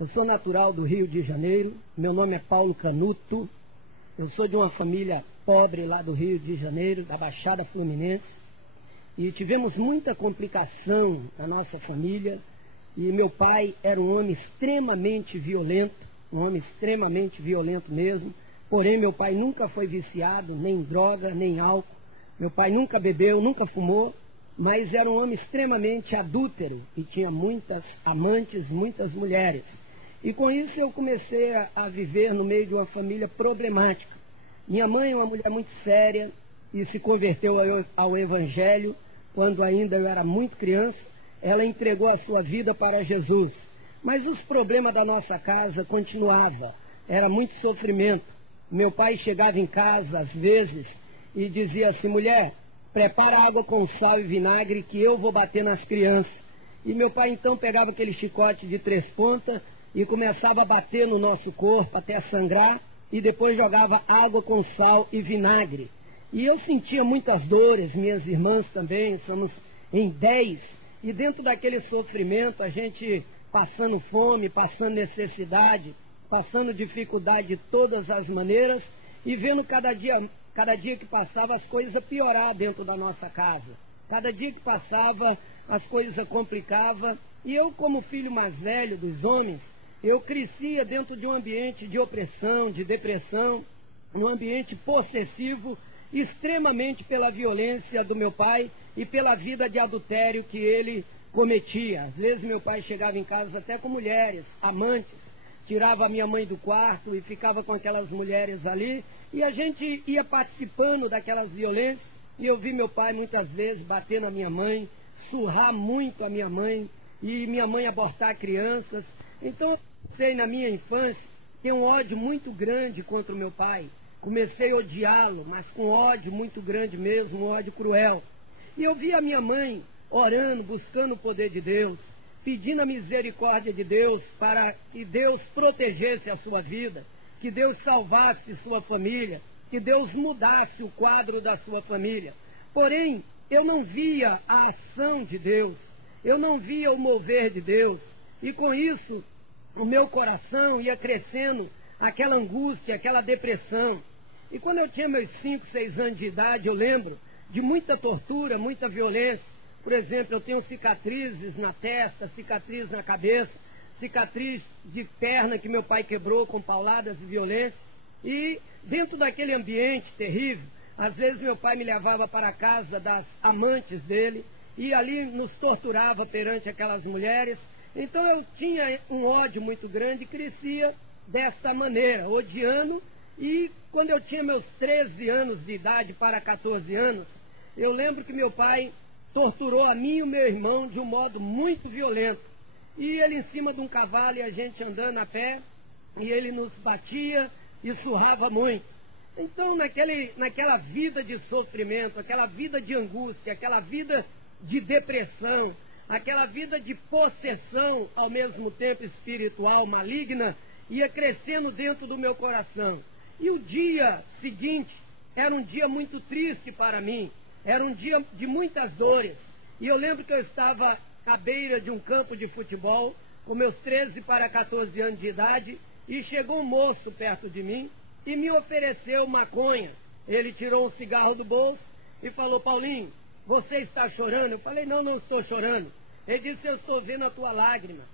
Eu sou natural do Rio de Janeiro, meu nome é Paulo Canuto, eu sou de uma família pobre lá do Rio de Janeiro, da Baixada Fluminense, e tivemos muita complicação na nossa família, e meu pai era um homem extremamente violento, mesmo, porém meu pai nunca foi viciado, nem em droga, nem em álcool, meu pai nunca bebeu, nunca fumou, mas era um homem extremamente adúltero e tinha muitas amantes, muitas mulheres. E com isso eu comecei a viver no meio de uma família problemática. Minha mãe é uma mulher muito séria e se converteu ao Evangelho quando ainda eu era muito criança. Ela entregou a sua vida para Jesus. Mas os problemas da nossa casa continuavam. Era muito sofrimento. Meu pai chegava em casa às vezes e dizia assim: mulher, prepara água com sal e vinagre que eu vou bater nas crianças. E meu pai então pegava aquele chicote de 3 pontas e começava a bater no nosso corpo até sangrar, e depois jogava água com sal e vinagre. E eu sentia muitas dores, minhas irmãs também, somos em 10, e dentro daquele sofrimento, a gente passando fome, passando necessidade, passando dificuldade de todas as maneiras, e vendo cada dia que passava as coisas piorar dentro da nossa casa. Cada dia que passava as coisas complicavam, e eu, como filho mais velho dos homens, eu crescia dentro de um ambiente de opressão, de depressão, um ambiente possessivo, extremamente pela violência do meu pai e pela vida de adultério que ele cometia. Às vezes meu pai chegava em casa até com mulheres, amantes, tirava a minha mãe do quarto e ficava com aquelas mulheres ali, e a gente ia participando daquelas violências, e eu vi meu pai muitas vezes bater na minha mãe, surrar muito a minha mãe, e minha mãe abortar crianças. Então, comecei na minha infância ter um ódio muito grande contra o meu pai. Comecei a odiá-lo, mas com ódio muito grande mesmo, um ódio cruel. E eu vi a minha mãe orando, buscando o poder de Deus, pedindo a misericórdia de Deus para que Deus protegesse a sua vida, que Deus salvasse sua família, que Deus mudasse o quadro da sua família. Porém, eu não via a ação de Deus, eu não via o mover de Deus. E com isso, o meu coração ia crescendo aquela angústia, aquela depressão. E quando eu tinha meus 5, 6 anos de idade, eu lembro de muita tortura, muita violência. Por exemplo, eu tenho cicatrizes na testa, cicatriz na cabeça, cicatriz de perna que meu pai quebrou com pauladas e violência. E dentro daquele ambiente terrível, às vezes meu pai me levava para a casa das amantes dele e ali nos torturava perante aquelas mulheres. Então eu tinha um ódio muito grande e crescia desta maneira, odiando. E quando eu tinha meus 13 anos de idade para 14 anos, eu lembro que meu pai torturou a mim e o meu irmão de um modo muito violento. E ele em cima de um cavalo e a gente andando a pé, e ele nos batia e surrava muito. Então naquela vida de sofrimento, aquela vida de angústia, aquela vida de depressão, aquela vida de possessão, ao mesmo tempo espiritual, maligna, ia crescendo dentro do meu coração. E o dia seguinte era um dia muito triste para mim, era um dia de muitas dores. E eu lembro que eu estava à beira de um campo de futebol, com meus 13 para 14 anos de idade, e chegou um moço perto de mim e me ofereceu maconha. Ele tirou um cigarro do bolso e falou: Paulinho, você está chorando? Eu falei: não, não estou chorando. Ele disse: eu estou vendo a tua lágrima.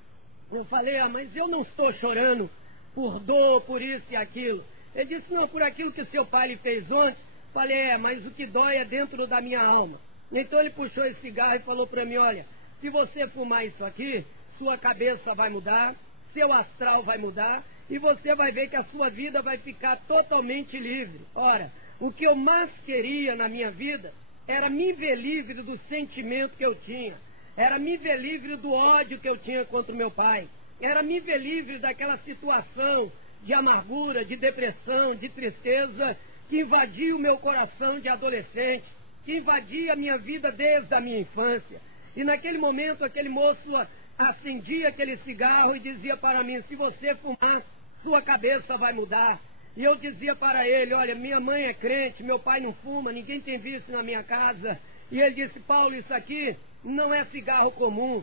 Eu falei: mas eu não estou chorando por dor, por isso e aquilo. Ele disse: não, por aquilo que seu pai lhe fez ontem. Eu falei: mas o que dói é dentro da minha alma. Então ele puxou esse cigarro e falou para mim: olha, se você fumar isso aqui, sua cabeça vai mudar, seu astral vai mudar, e você vai ver que a sua vida vai ficar totalmente livre. Ora, o que eu mais queria na minha vida era me ver livre do sentimento que eu tinha, era me ver livre do ódio que eu tinha contra o meu pai, era me ver livre daquela situação de amargura, de depressão, de tristeza que invadia o meu coração de adolescente, que invadia a minha vida desde a minha infância. E naquele momento aquele moço acendia aquele cigarro e dizia para mim: se você fumar, sua cabeça vai mudar. E eu dizia para ele: olha, minha mãe é crente, meu pai não fuma, ninguém tem visto na minha casa. E ele disse: Paulo, isso aqui não é cigarro comum,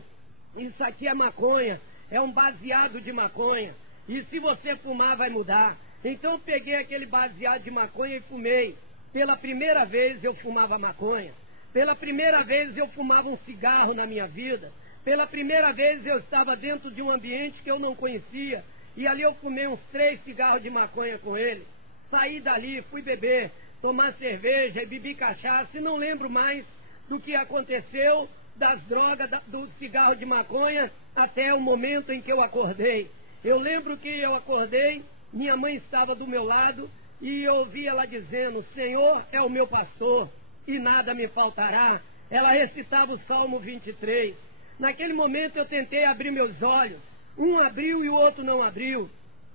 isso aqui é maconha. é um baseado de maconha. E se você fumar, vai mudar. Então eu peguei aquele baseado de maconha e fumei. Pela primeira vez eu fumava maconha. Pela primeira vez eu fumava um cigarro na minha vida. Pela primeira vez eu estava dentro de um ambiente que eu não conhecia. E ali eu fumei uns 3 cigarros de maconha com ele. Saí dali, fui beber, tomar cerveja e bebi cachaça e não lembro mais do que aconteceu, das drogas, do cigarro de maconha, até o momento em que eu acordei. Eu lembro que eu acordei, minha mãe estava do meu lado e eu ouvi ela dizendo: Senhor é o meu pastor e nada me faltará. Ela recitava o Salmo 23. Naquele momento eu tentei abrir meus olhos. Um abriu e o outro não abriu.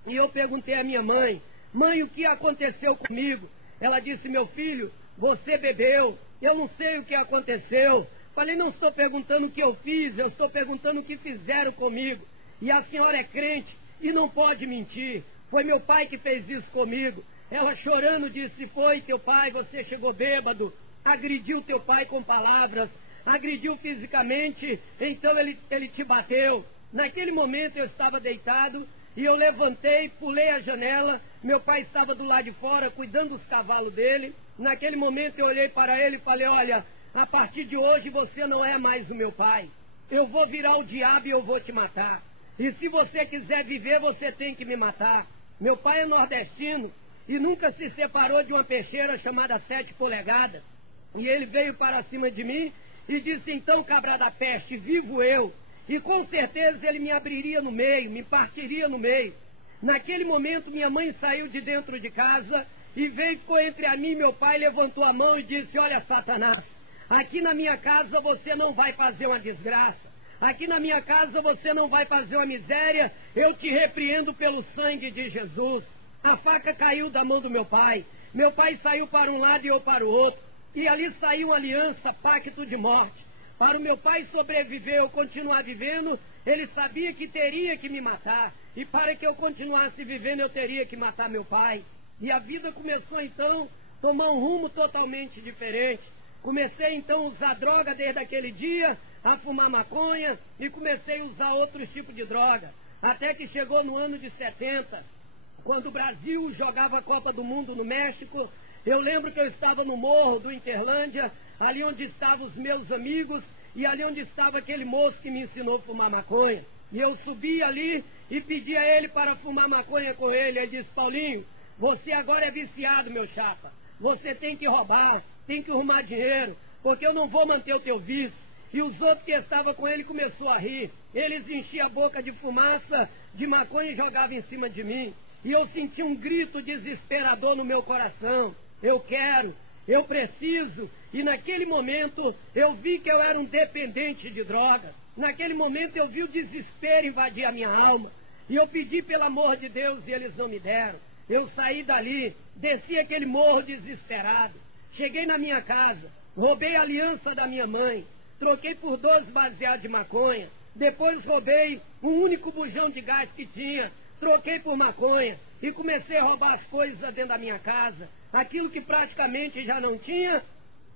E eu perguntei à minha mãe: mãe, o que aconteceu comigo? Ela disse: meu filho, você bebeu. Eu não sei o que aconteceu. Falei: não estou perguntando o que eu fiz, eu estou perguntando o que fizeram comigo. E a senhora é crente e não pode mentir. Foi meu pai que fez isso comigo. Ela chorando disse: foi teu pai, você chegou bêbado, agrediu teu pai com palavras, agrediu fisicamente, então ele te bateu. Naquele momento eu estava deitado e eu levantei, pulei a janela. Meu pai estava do lado de fora cuidando dos cavalos dele. Naquele momento eu olhei para ele e falei: olha, a partir de hoje você não é mais o meu pai. Eu vou virar o diabo e eu vou te matar. E se você quiser viver, você tem que me matar. Meu pai é nordestino e nunca se separou de uma peixeira chamada 7 polegadas. E ele veio para cima de mim e disse: então, cabra da peste, vivo eu. E com certeza ele me abriria no meio, me partiria no meio. Naquele momento minha mãe saiu de dentro de casa e veio, ficou entre a mim e meu pai, levantou a mão e disse: olha, Satanás, aqui na minha casa você não vai fazer uma desgraça. Aqui na minha casa você não vai fazer uma miséria. Eu te repreendo pelo sangue de Jesus. A faca caiu da mão do meu pai. Meu pai saiu para um lado e eu para o outro. E ali saiu uma aliança, pacto de morte. Para o meu pai sobreviver, eu continuar vivendo, ele sabia que teria que me matar. E para que eu continuasse vivendo, eu teria que matar meu pai. E a vida começou então a tomar um rumo totalmente diferente. Comecei então a usar droga desde aquele dia, a fumar maconha, e comecei a usar outros tipos de droga. Até que chegou no ano de 70, quando o Brasil jogava a Copa do Mundo no México. Eu lembro que eu estava no morro do Interlândia, ali onde estavam os meus amigos, e ali onde estava aquele moço que me ensinou a fumar maconha. E eu subi ali e pedi a ele para fumar maconha com ele. Ele disse: Paulinho, você agora é viciado, meu chapa. Você tem que roubar, tem que arrumar dinheiro, porque eu não vou manter o teu vício. E os outros que estavam com ele começaram a rir. Eles enchiam a boca de fumaça, de maconha, e jogavam em cima de mim. E eu senti um grito desesperador no meu coração: eu quero, eu preciso. E naquele momento eu vi que eu era um dependente de droga. Naquele momento eu vi o desespero invadir a minha alma. E eu pedi pelo amor de Deus e eles não me deram. Eu saí dali, desci aquele morro desesperado. Cheguei na minha casa, roubei a aliança da minha mãe, troquei por 12 baseados de maconha. Depois roubei um único bujão de gás que tinha, troquei por maconha e comecei a roubar as coisas dentro da minha casa. Aquilo que praticamente já não tinha,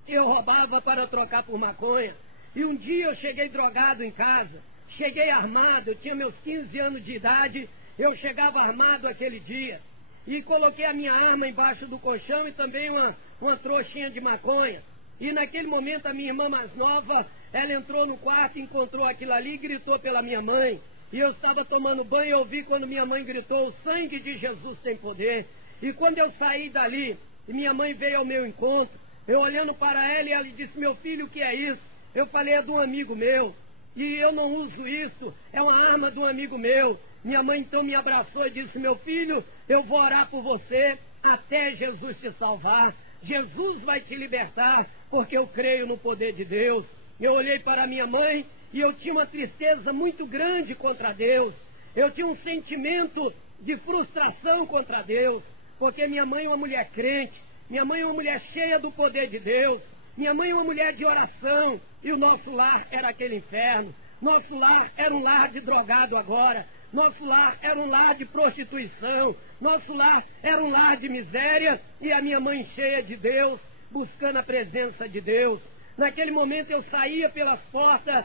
eu roubava para trocar por maconha. E um dia eu cheguei drogado em casa, cheguei armado, eu tinha meus 15 anos de idade, eu chegava armado aquele dia. E coloquei a minha arma embaixo do colchão e também uma trouxinha de maconha. E naquele momento a minha irmã mais nova, ela entrou no quarto, encontrou aquilo ali e gritou pela minha mãe. E eu estava tomando banho e ouvi quando minha mãe gritou: o sangue de Jesus tem poder. E quando eu saí dali, minha mãe veio ao meu encontro, eu olhando para ela, e ela disse: meu filho, o que é isso? Eu falei: é de um amigo meu. E eu não uso isso, é uma arma de um amigo meu. Minha mãe então me abraçou e disse: meu filho, eu vou orar por você até Jesus te salvar. Jesus vai te libertar, porque eu creio no poder de Deus. Eu olhei para minha mãe e eu tinha uma tristeza muito grande contra Deus. Eu tinha um sentimento de frustração contra Deus, porque minha mãe é uma mulher crente, minha mãe é uma mulher cheia do poder de Deus, minha mãe é uma mulher de oração, e o nosso lar era aquele inferno. Nosso lar era um lar de drogado agora. Nosso lar era um lar de prostituição. Nosso lar era um lar de miséria. E a minha mãe cheia de Deus, buscando a presença de Deus. Naquele momento eu saía pelas portas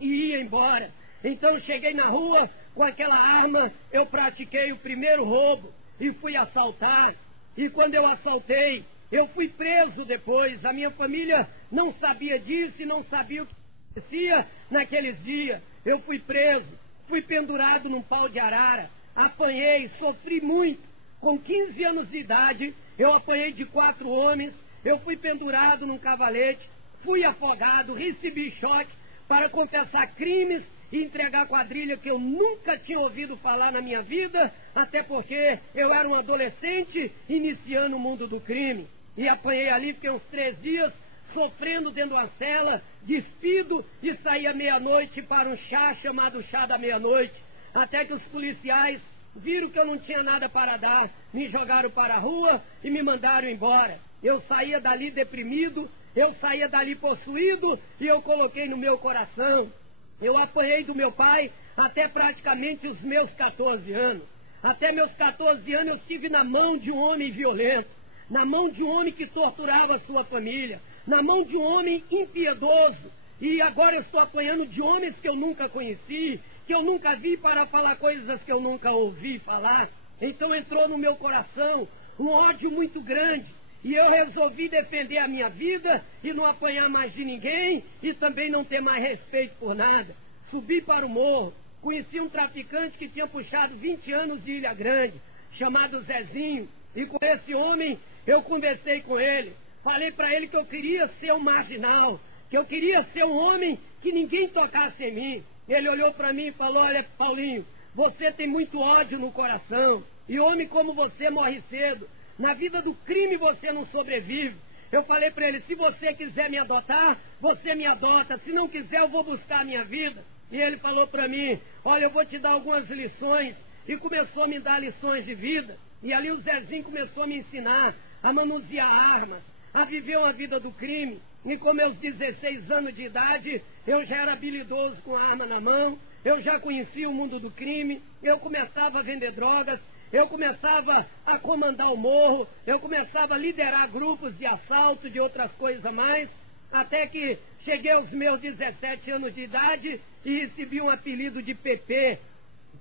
e ia embora. Então eu cheguei na rua, com aquela arma, eu pratiquei o primeiro roubo e fui assaltar. E quando eu assaltei, eu fui preso depois. A minha família não sabia disso e não sabia o que acontecia naqueles dias. Eu fui preso, fui pendurado num pau de arara, apanhei, sofri muito. Com 15 anos de idade, eu apanhei de 4 homens, eu fui pendurado num cavalete, fui afogado, recebi choque para confessar crimes e entregar a quadrilha que eu nunca tinha ouvido falar na minha vida, até porque eu era um adolescente iniciando o mundo do crime. E apanhei ali, fiquei uns 3 dias sofrendo dentro de uma cela, despido, e saía meia-noite para um chá chamado chá da meia-noite, até que os policiais viram que eu não tinha nada para dar, me jogaram para a rua e me mandaram embora. Eu saía dali deprimido, eu saía dali possuído, e eu coloquei no meu coração: eu apanhei do meu pai até praticamente os meus 14 anos. Até meus 14 anos eu estive na mão de um homem violento, na mão de um homem que torturava a sua família, na mão de um homem impiedoso. E agora eu estou apanhando de homens que eu nunca conheci, que eu nunca vi, para falar coisas que eu nunca ouvi falar. Então entrou no meu coração um ódio muito grande, e eu resolvi defender a minha vida e não apanhar mais de ninguém, e também não ter mais respeito por nada. Subi para o morro, conheci um traficante que tinha puxado 20 anos de Ilha Grande, chamado Zezinho, e com esse homem eu conversei com ele. Falei para ele que eu queria ser um marginal, que eu queria ser um homem que ninguém tocasse em mim. Ele olhou para mim e falou: olha, Paulinho, você tem muito ódio no coração, e homem como você morre cedo. Na vida do crime você não sobrevive. Eu falei para ele: se você quiser me adotar, você me adota. Se não quiser, eu vou buscar a minha vida. E ele falou para mim: olha, eu vou te dar algumas lições. E começou a me dar lições de vida. E ali o Zezinho começou a me ensinar a manusear armas, a viver uma vida do crime. E com meus 16 anos de idade, eu já era habilidoso com a arma na mão, eu já conhecia o mundo do crime, eu começava a vender drogas, eu começava a comandar o morro, eu começava a liderar grupos de assalto, de outras coisas mais, até que cheguei aos meus 17 anos de idade e recebi um apelido de PP.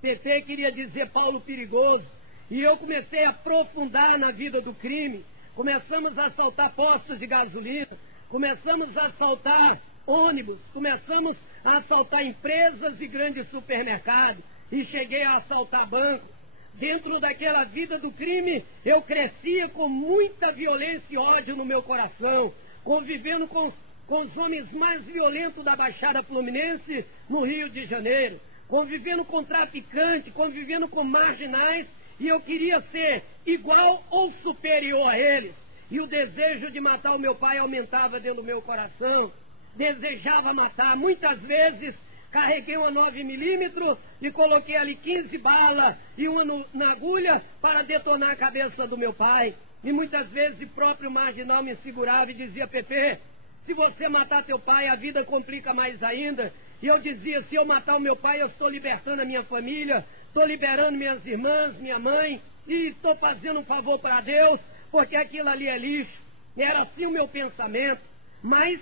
PP queria dizer Paulo Perigoso. E eu comecei a aprofundar na vida do crime. Começamos a assaltar postos de gasolina, começamos a assaltar ônibus, começamos a assaltar empresas e grandes supermercados, e cheguei a assaltar bancos. Dentro daquela vida do crime, eu crescia com muita violência e ódio no meu coração, convivendo com os homens mais violentos da Baixada Fluminense, no Rio de Janeiro, convivendo com traficantes, convivendo com marginais, e eu queria ser igual ou superior a eles. E o desejo de matar o meu pai aumentava dentro do meu coração. Desejava matar. Muitas vezes carreguei uma 9mm e coloquei ali 15 balas e uma na agulha para detonar a cabeça do meu pai. E muitas vezes o próprio marginal me segurava e dizia: Pepe, se você matar teu pai, a vida complica mais ainda. E eu dizia: se eu matar o meu pai, eu estou libertando a minha família, estou liberando minhas irmãs, minha mãe, e estou fazendo um favor para Deus, porque aquilo ali é lixo. E era assim o meu pensamento. Mas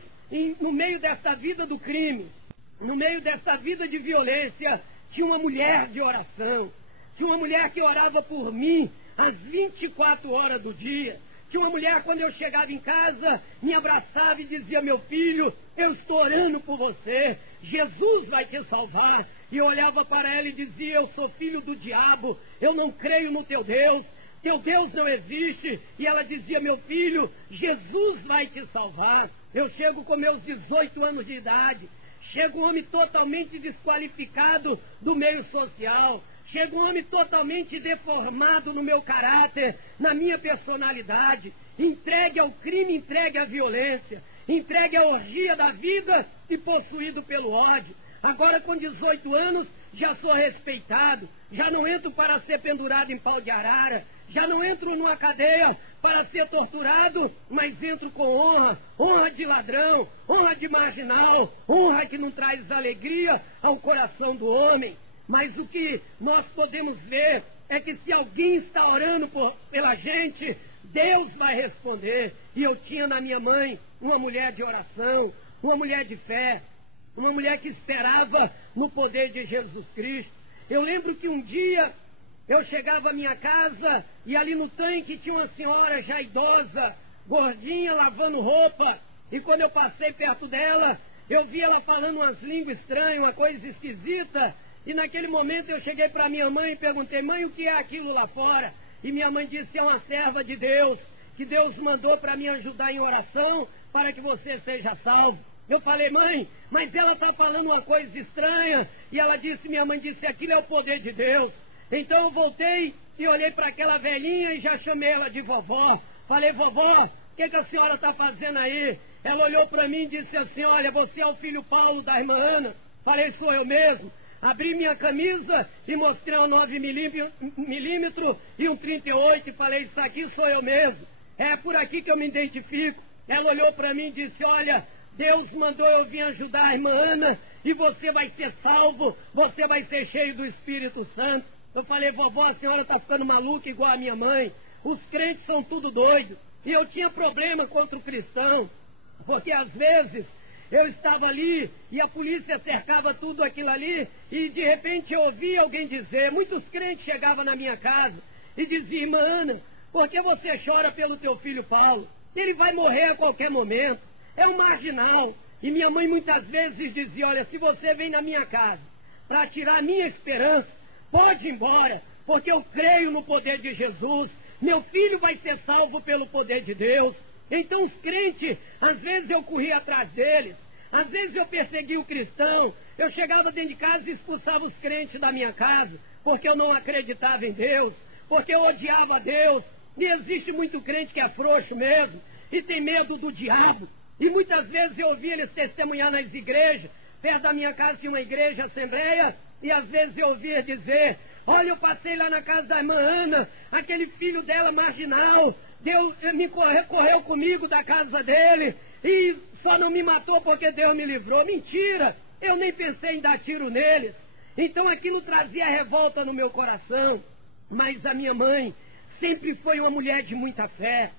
no meio dessa vida do crime, no meio dessa vida de violência, tinha uma mulher de oração. Tinha uma mulher que orava por mim às 24 horas do dia. Tinha uma mulher, quando eu chegava em casa, me abraçava e dizia: meu filho, eu estou orando por você, Jesus vai te salvar. E eu olhava para ela e dizia: eu sou filho do diabo, eu não creio no teu Deus não existe. E ela dizia: meu filho, Jesus vai te salvar. Eu chego com meus 18 anos de idade, chega um homem totalmente desqualificado do meio social, chega um homem totalmente deformado no meu caráter, na minha personalidade, entregue ao crime, entregue à violência, entregue à orgia da vida e possuído pelo ódio. Agora com 18 anos já sou respeitado, já não entro para ser pendurado em pau de arara, já não entro numa cadeia para ser torturado, mas entro com honra, honra de ladrão, honra de marginal, honra que não traz alegria ao coração do homem. Mas o que nós podemos ver é que se alguém está orando pela gente, Deus vai responder. E eu tinha na minha mãe uma mulher de oração, uma mulher de fé. uma mulher que esperava no poder de Jesus Cristo. Eu lembro que um dia eu chegava à minha casa e ali no tanque tinha uma senhora já idosa, gordinha, lavando roupa. E quando eu passei perto dela, eu vi ela falando umas línguas estranhas, uma coisa esquisita. E naquele momento eu cheguei para minha mãe e perguntei: mãe, o que é aquilo lá fora? E minha mãe disse que é uma serva de Deus, que Deus mandou para me ajudar em oração para que você seja salvo. Eu falei: mãe, mas ela está falando uma coisa estranha. E ela disse, minha mãe disse, aquilo é o poder de Deus. Então eu voltei e olhei para aquela velhinha e já chamei ela de vovó. Falei: vovó, o que a senhora está fazendo aí? Ela olhou para mim e disse assim: olha, você é o filho Paulo da irmã Ana? Falei: sou eu mesmo. Abri minha camisa e mostrei um 9 milímetros e um 38 e falei: isso aqui sou eu mesmo. É por aqui que eu me identifico. Ela olhou para mim e disse: olha, Deus mandou eu vir ajudar a irmã Ana e você vai ser salvo, você vai ser cheio do Espírito Santo. Eu falei: vovó, a senhora está ficando maluca igual a minha mãe. Os crentes são tudo doidos. E eu tinha problema contra o cristão, porque às vezes eu estava ali e a polícia cercava tudo aquilo ali e de repente eu ouvia alguém dizer, muitos crentes chegavam na minha casa e diziam: irmã Ana, por que você chora pelo teu filho Paulo? Ele vai morrer a qualquer momento, é um marginal. E minha mãe muitas vezes dizia: olha, se você vem na minha casa para tirar a minha esperança, pode ir embora, porque eu creio no poder de Jesus, meu filho vai ser salvo pelo poder de Deus. Então os crentes, às vezes eu corria atrás deles, às vezes eu perseguia o cristão, eu chegava dentro de casa e expulsava os crentes da minha casa, porque eu não acreditava em Deus, porque eu odiava Deus. E existe muito crente que é frouxo mesmo, e tem medo do diabo. E muitas vezes eu ouvia eles testemunhar nas igrejas. Perto da minha casa tinha uma igreja, assembleia, e às vezes eu ouvia dizer: olha, eu passei lá na casa da irmã Ana, aquele filho dela marginal, Deus correu comigo da casa dele, e só não me matou porque Deus me livrou. Mentira! Eu nem pensei em dar tiro neles. Então aquilo trazia revolta no meu coração. Mas a minha mãe sempre foi uma mulher de muita fé,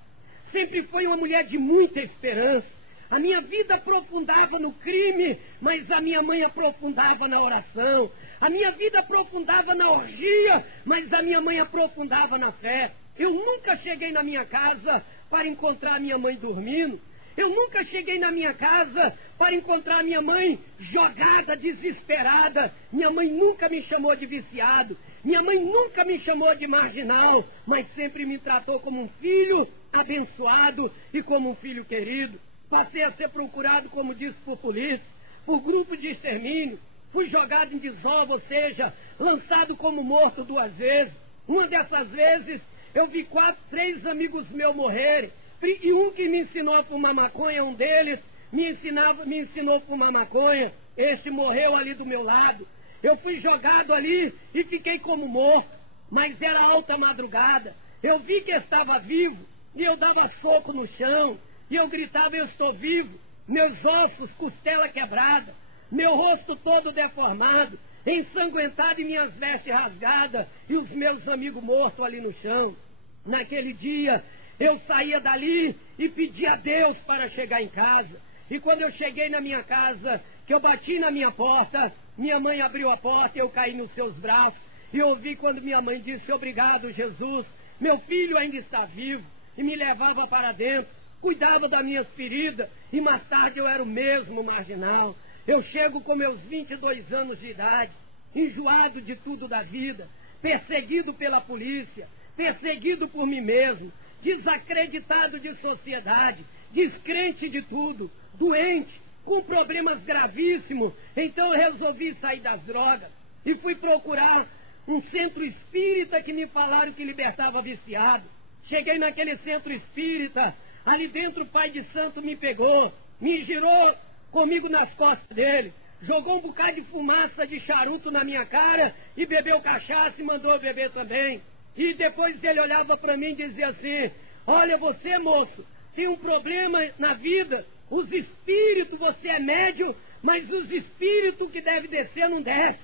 sempre foi uma mulher de muita esperança. A minha vida aprofundava no crime, mas a minha mãe aprofundava na oração. A minha vida aprofundava na orgia, mas a minha mãe aprofundava na fé. Eu nunca cheguei na minha casa para encontrar minha mãe dormindo. Eu nunca cheguei na minha casa para encontrar minha mãe jogada, desesperada. Minha mãe nunca me chamou de viciado. Minha mãe nunca me chamou de marginal, mas sempre me tratou como um filho abençoado e como um filho querido. Passei a ser procurado, como disse, por polícia, por grupo de extermínio. Fui jogado em desova, ou seja, lançado como morto 2 vezes. Uma dessas vezes eu vi 3 amigos meus morrerem. E um que me ensinou a fumar maconha, um deles me ensinou a fumar maconha. Esse morreu ali do meu lado. Eu fui jogado ali e fiquei como morto. Mas era alta madrugada. Eu vi que estava vivo e eu dava soco no chão. E eu gritava: eu estou vivo. Meus ossos, costela quebrada, meu rosto todo deformado, ensanguentado e minhas vestes rasgadas, e os meus amigos mortos ali no chão. Naquele dia eu saía dali e pedia a Deus para chegar em casa. E quando eu cheguei na minha casa, que eu bati na minha porta, minha mãe abriu a porta e eu caí nos seus braços. E ouvi quando minha mãe disse: obrigado, Jesus, meu filho ainda está vivo. E me levava para dentro, cuidava das minhas feridas, e mais tarde eu era o mesmo marginal. Eu chego com meus 22 anos de idade, enjoado de tudo da vida, perseguido pela polícia, perseguido por mim mesmo, desacreditado de sociedade, descrente de tudo, doente, com problemas gravíssimos. Então eu resolvi sair das drogas e fui procurar um centro espírita que me falaram que libertava viciado. Cheguei naquele centro espírita, ali dentro o pai de santo me pegou, me girou comigo nas costas dele, jogou um bocado de fumaça de charuto na minha cara e bebeu cachaça e mandou eu beber também. E depois ele olhava para mim e dizia assim: olha, você, moço, tem um problema na vida, os espíritos, você é médium, mas os espíritos que devem descer não descem.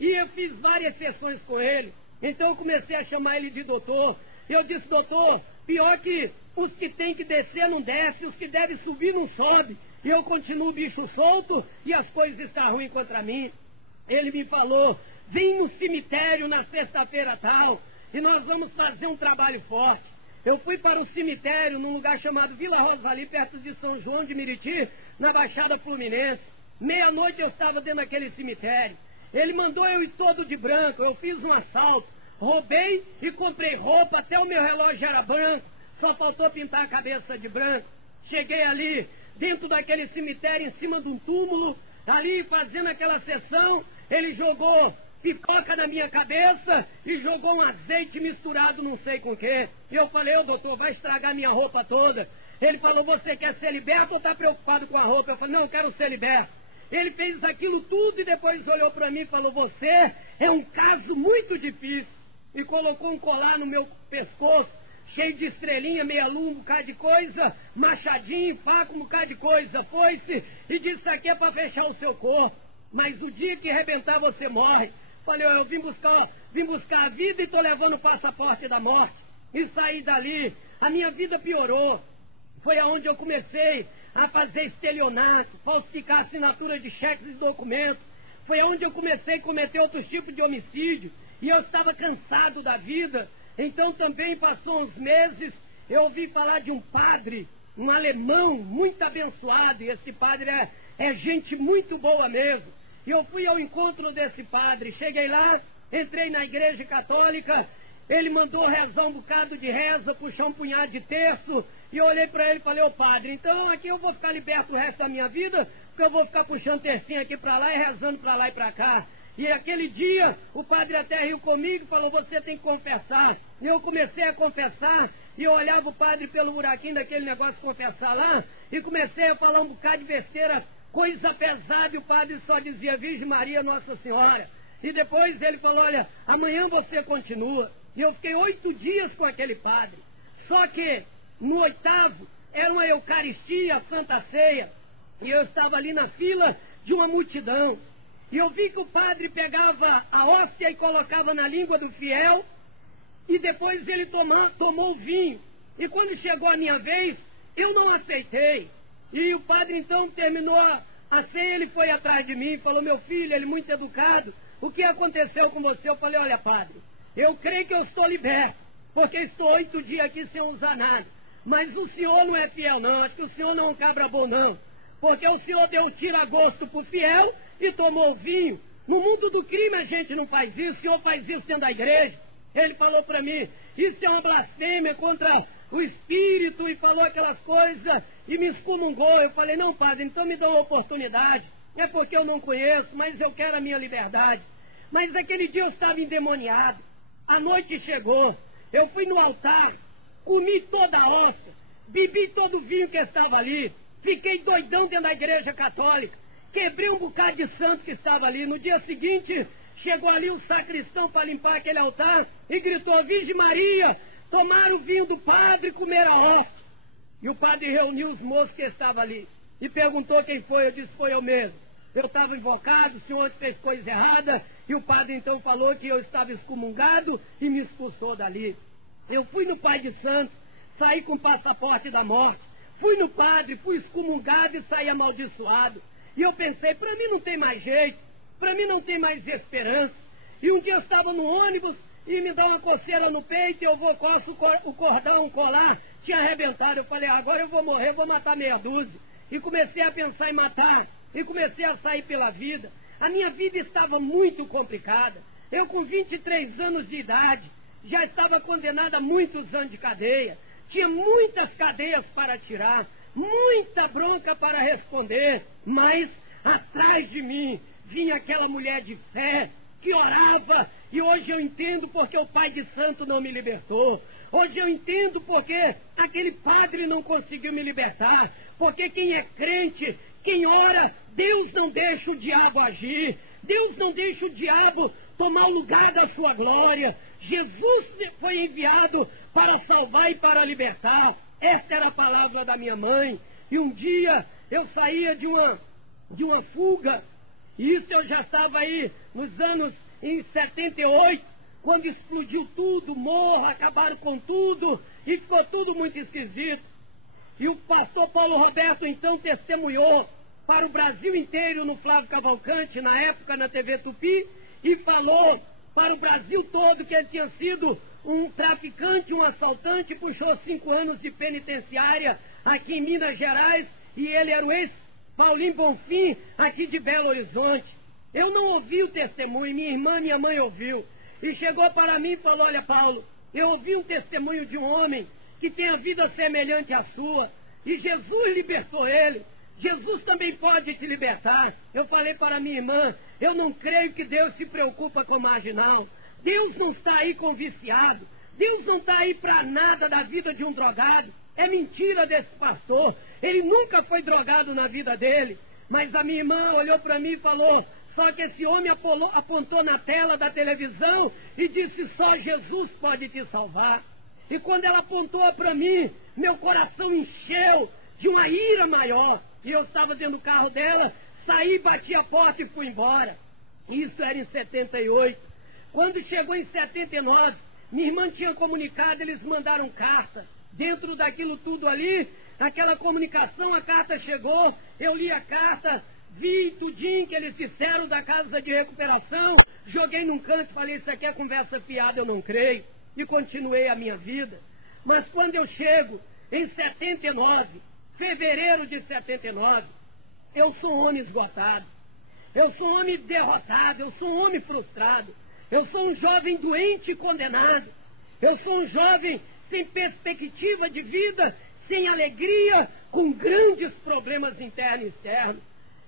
E eu fiz várias sessões com ele. Então eu comecei a chamar ele de doutor. Eu disse: doutor, pior que os que têm que descer não descem, os que devem subir não sobem. e eu continuo bicho solto e as coisas estão ruins contra mim. Ele me falou, vem no cemitério na sexta-feira tal, e nós vamos fazer um trabalho forte. Eu fui para o cemitério num lugar chamado Vila Rosali, perto de São João de Meriti, na Baixada Fluminense. Meia-noite eu estava dentro daquele cemitério. Ele mandou eu ir todo de branco, eu fiz um assalto, roubei e comprei roupa, até o meu relógio era branco, só faltou pintar a cabeça de branco. Cheguei ali, dentro daquele cemitério, em cima de um túmulo, ali fazendo aquela sessão, ele jogou pipoca na minha cabeça e jogou um azeite misturado não sei com o quê. E eu falei, ô doutor, vai estragar minha roupa toda. Ele falou, você quer ser liberto ou está preocupado com a roupa? Eu falei, não, eu quero ser liberto. Ele fez aquilo tudo e depois olhou para mim e falou, você é um caso muito difícil. E colocou um colar no meu pescoço, cheio de estrelinha, meia lua, um bocado de coisa, machadinho, faca, um bocado de coisa, foice, e disse, isso aqui é para fechar o seu corpo, mas o dia que arrebentar você morre. Falei, eu vim buscar a vida e estou levando o passaporte da morte. E saí dali, a minha vida piorou. Foi aonde eu comecei a fazer estelionato, falsificar assinatura de cheques e documentos. Foi aonde eu comecei a cometer outros tipos de homicídio. E eu estava cansado da vida. Então também passou uns meses, eu ouvi falar de um padre, um alemão muito abençoado. E esse padre é gente muito boa mesmo. E eu fui ao encontro desse padre. Cheguei lá, entrei na igreja católica. Ele mandou rezar um bocado de reza, puxar um punhado de terço. E eu olhei para ele e falei, ô padre, então aqui eu vou ficar liberto o resto da minha vida, porque eu vou ficar puxando tercinho aqui para lá e rezando para lá e para cá. E aquele dia, o padre até riu comigo e falou, você tem que confessar. E eu comecei a confessar, e eu olhava o padre pelo buraquinho daquele negócio de confessar lá, e comecei a falar um bocado de besteira, coisa pesada, e o padre só dizia, Virgem Maria, Nossa Senhora. E depois ele falou, olha, amanhã você continua. E eu fiquei 8 dias com aquele padre. Só que, no 8º, era uma Eucaristia, a Santa Ceia, e eu estava ali na fila de uma multidão. E eu vi que o padre pegava a hóstia e colocava na língua do fiel, e depois ele tomou o vinho. E quando chegou a minha vez, eu não aceitei. E o padre então terminou a ceia, ele foi atrás de mim e falou, meu filho, ele muito educado, o que aconteceu com você? Eu falei, olha padre, eu creio que eu estou liberto, porque estou 8 dias aqui sem usar nada. Mas o senhor não é fiel não, acho que o senhor não é um cabra bom não, porque o senhor deu tira-gosto pro fiel e tomou o vinho. No mundo do crime a gente não faz isso, o senhor faz isso dentro da igreja. Ele falou para mim, isso é uma blasfêmia contra o espírito, e falou aquelas coisas e me excomungou. Eu falei, não padre, então me dá uma oportunidade, é porque eu não conheço, mas eu quero a minha liberdade. Mas naquele dia eu estava endemoniado, a noite chegou, eu fui no altar, comi toda a hóstia, bebi todo o vinho que estava ali, fiquei doidão dentro da igreja católica, quebrei um bocado de santo que estava ali. No dia seguinte, chegou ali um sacristão para limpar aquele altar e gritou, Virgem Maria, tomaram o vinho do padre e comeram a hóstia. E o padre reuniu os moços que estavam ali e perguntou quem foi. Eu disse, foi eu mesmo. Eu estava invocado, o senhor fez coisa errada. E o padre então falou que eu estava excomungado e me expulsou dali. Eu fui no Pai de Santo, saí com o passaporte da morte. Fui no padre, fui excomungado e saí amaldiçoado. E eu pensei, para mim não tem mais jeito, para mim não tem mais esperança. E um dia eu estava no ônibus e me dá uma coceira no peito, e eu vou coço o cordão, um colar, tinha arrebentado. Eu falei, agora eu vou morrer, vou matar meia dúzia. E comecei a pensar em matar, e comecei a sair pela vida. A minha vida estava muito complicada. Eu com 23 anos de idade, já estava condenado a muitos anos de cadeia. Tinha muitas cadeias para tirar, muita bronca para responder, mas atrás de mim vinha aquela mulher de fé que orava, e hoje eu entendo porque o Pai de Santo não me libertou. Hoje eu entendo porque aquele padre não conseguiu me libertar, porque quem é crente, quem ora, Deus não deixa o diabo agir, Deus não deixa o diabo tomar o lugar da sua glória. Jesus foi enviado para salvar e para libertar. Esta era a palavra da minha mãe. E um dia eu saía de uma fuga, e isso eu já estava aí nos anos em 78, quando explodiu tudo, morro, acabaram com tudo, e ficou tudo muito esquisito. E o pastor Paulo Roberto então testemunhou para o Brasil inteiro no Flávio Cavalcante, na época na TV Tupi, e falou para o Brasil todo que ele tinha sido um traficante, um assaltante, puxou 5 anos de penitenciária aqui em Minas Gerais, e ele era o ex-Paulinho Bonfim, aqui de Belo Horizonte. Eu não ouvi o testemunho, minha irmã, minha mãe ouviu, e chegou para mim e falou: olha, Paulo, eu ouvi um testemunho de um homem que tem a vida semelhante à sua, e Jesus libertou ele. Jesus também pode te libertar. Eu falei para minha irmã: eu não creio que Deus se preocupa com o marginal. Deus não está aí com viciado. Deus não está aí para nada da vida de um drogado. É mentira desse pastor. Ele nunca foi drogado na vida dele. Mas a minha irmã olhou para mim e falou: só que esse homem apontou na tela da televisão e disse: só Jesus pode te salvar. E quando ela apontou para mim, meu coração encheu de uma ira maior. E eu estava dentro do carro dela, saí, bati a porta e fui embora. Isso era em 78. Quando chegou em 79, minha irmã tinha comunicado, eles mandaram carta. Dentro daquilo tudo ali, aquela comunicação, a carta chegou, eu li a carta, vi tudinho que eles disseram da casa de recuperação, joguei num canto e falei: isso aqui é conversa fiada, eu não creio. E continuei a minha vida. Mas quando eu chego em 79, fevereiro de 79, eu sou um homem esgotado, eu sou um homem derrotado, eu sou um homem frustrado, eu sou um jovem doente e condenado, eu sou um jovem sem perspectiva de vida, sem alegria, com grandes problemas internos e externos.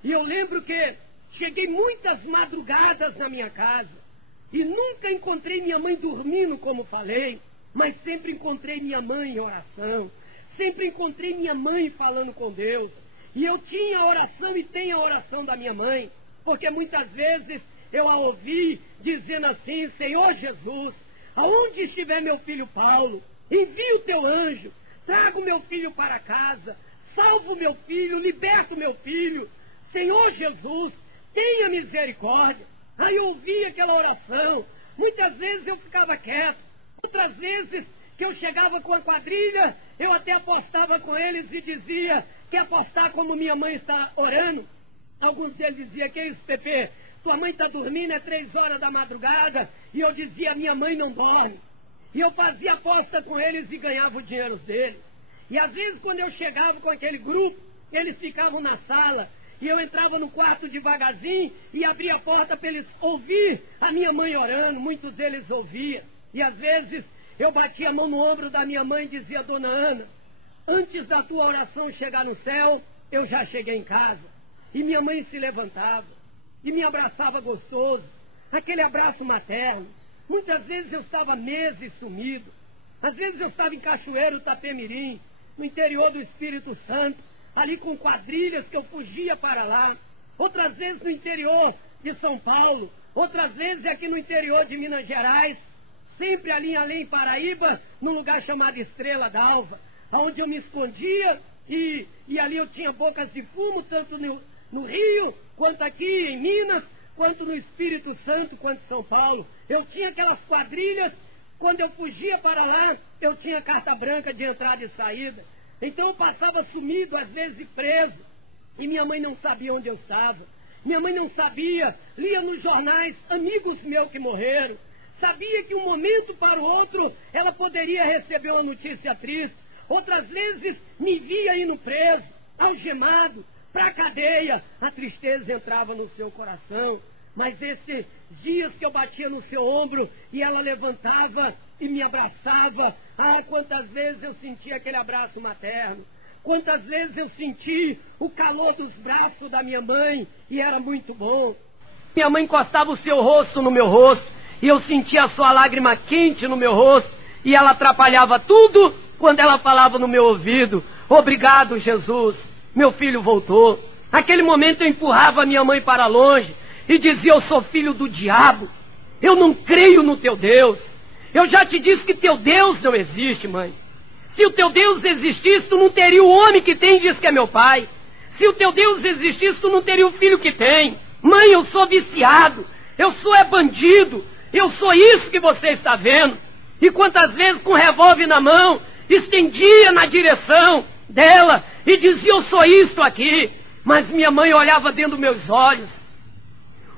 E eu lembro que cheguei muitas madrugadas na minha casa, e nunca encontrei minha mãe dormindo, como falei, mas sempre encontrei minha mãe em oração, sempre encontrei minha mãe falando com Deus. E eu tinha a oração e tenho a oração da minha mãe, porque muitas vezes eu a ouvi dizendo assim: Senhor Jesus, aonde estiver meu filho Paulo, envia o teu anjo, traga o meu filho para casa, salva o meu filho, liberta o meu filho. Senhor Jesus, tenha misericórdia. Aí eu ouvia aquela oração. Muitas vezes eu ficava quieto, outras vezes que eu chegava com a quadrilha, eu até apostava com eles e dizia: quer apostar como minha mãe está orando? Alguns deles diziam: que isso, Pepe? Tua mãe está dormindo, é 3 horas da madrugada. E eu dizia: minha mãe não dorme. E eu fazia aposta com eles e ganhava o dinheiro deles. E às vezes quando eu chegava com aquele grupo, eles ficavam na sala, e eu entrava no quarto devagarzinho e abria a porta para eles ouvir a minha mãe orando. Muitos deles ouviam. E às vezes eu batia a mão no ombro da minha mãe e dizia: Dona Ana, antes da tua oração chegar no céu, eu já cheguei em casa. E minha mãe se levantava e me abraçava gostoso, aquele abraço materno. Muitas vezes eu estava meses sumido. Às vezes eu estava em Cachoeiro, Itapemirim, no interior do Espírito Santo, ali com quadrilhas que eu fugia para lá. Outras vezes no interior de São Paulo, outras vezes aqui no interior de Minas Gerais, sempre ali em Além Paraíba, num lugar chamado Estrela d'Alva, onde eu me escondia, e ali eu tinha bocas de fumo, tanto no Rio, quanto aqui em Minas, quanto no Espírito Santo, quanto em São Paulo. Eu tinha aquelas quadrilhas. Quando eu fugia para lá, eu tinha carta branca de entrada e saída. Então eu passava sumido, às vezes preso, e minha mãe não sabia onde eu estava. Minha mãe não sabia, lia nos jornais amigos meus que morreram. Sabia que de um momento para o outro ela poderia receber uma notícia triste. Outras vezes me via indo preso, algemado, para a cadeia. A tristeza entrava no seu coração. Mas esses dias que eu batia no seu ombro e ela levantava e me abraçava, quantas vezes eu senti aquele abraço materno. Quantas vezes eu senti o calor dos braços da minha mãe, e era muito bom. Minha mãe encostava o seu rosto no meu rosto, e eu sentia a sua lágrima quente no meu rosto, e ela atrapalhava tudo quando ela falava no meu ouvido: obrigado, Jesus, meu filho voltou. Naquele momento eu empurrava a minha mãe para longe e dizia: eu sou filho do diabo, eu não creio no teu Deus. Eu já te disse que teu Deus não existe, mãe. Se o teu Deus existisse, tu não teria o homem que tem e diz que é meu pai. Se o teu Deus existisse, tu não teria o filho que tem. Mãe, eu sou viciado, eu sou bandido, eu sou isso que você está vendo. E quantas vezes com o revólver na mão, estendia na direção dela e dizia: eu sou isto aqui. Mas minha mãe olhava dentro dos meus olhos.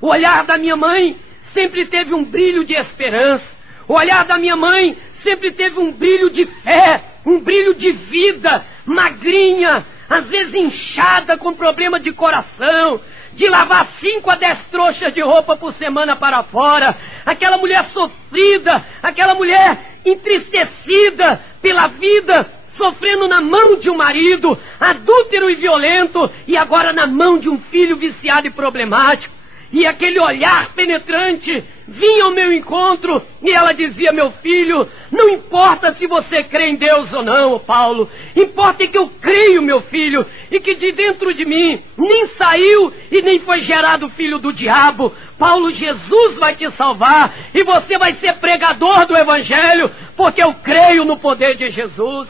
O olhar da minha mãe sempre teve um brilho de esperança. O olhar da minha mãe sempre teve um brilho de fé, um brilho de vida, magrinha, às vezes inchada, com problema de coração, de lavar 5 a 10 trouxas de roupa por semana para fora. Aquela mulher sofrida, aquela mulher entristecida pela vida, sofrendo na mão de um marido adúltero e violento, e agora na mão de um filho viciado e problemático. E aquele olhar penetrante vinha ao meu encontro e ela dizia: meu filho, não importa se você crê em Deus ou não, Paulo, importa que eu creio, meu filho, e que de dentro de mim nem saiu e nem foi gerado filho do diabo. Paulo, Jesus vai te salvar e você vai ser pregador do Evangelho, porque eu creio no poder de Jesus.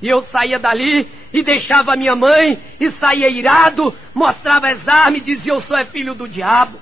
E eu saía dali e deixava a minha mãe e saía irado, mostrava as armas e dizia: eu sou filho do diabo.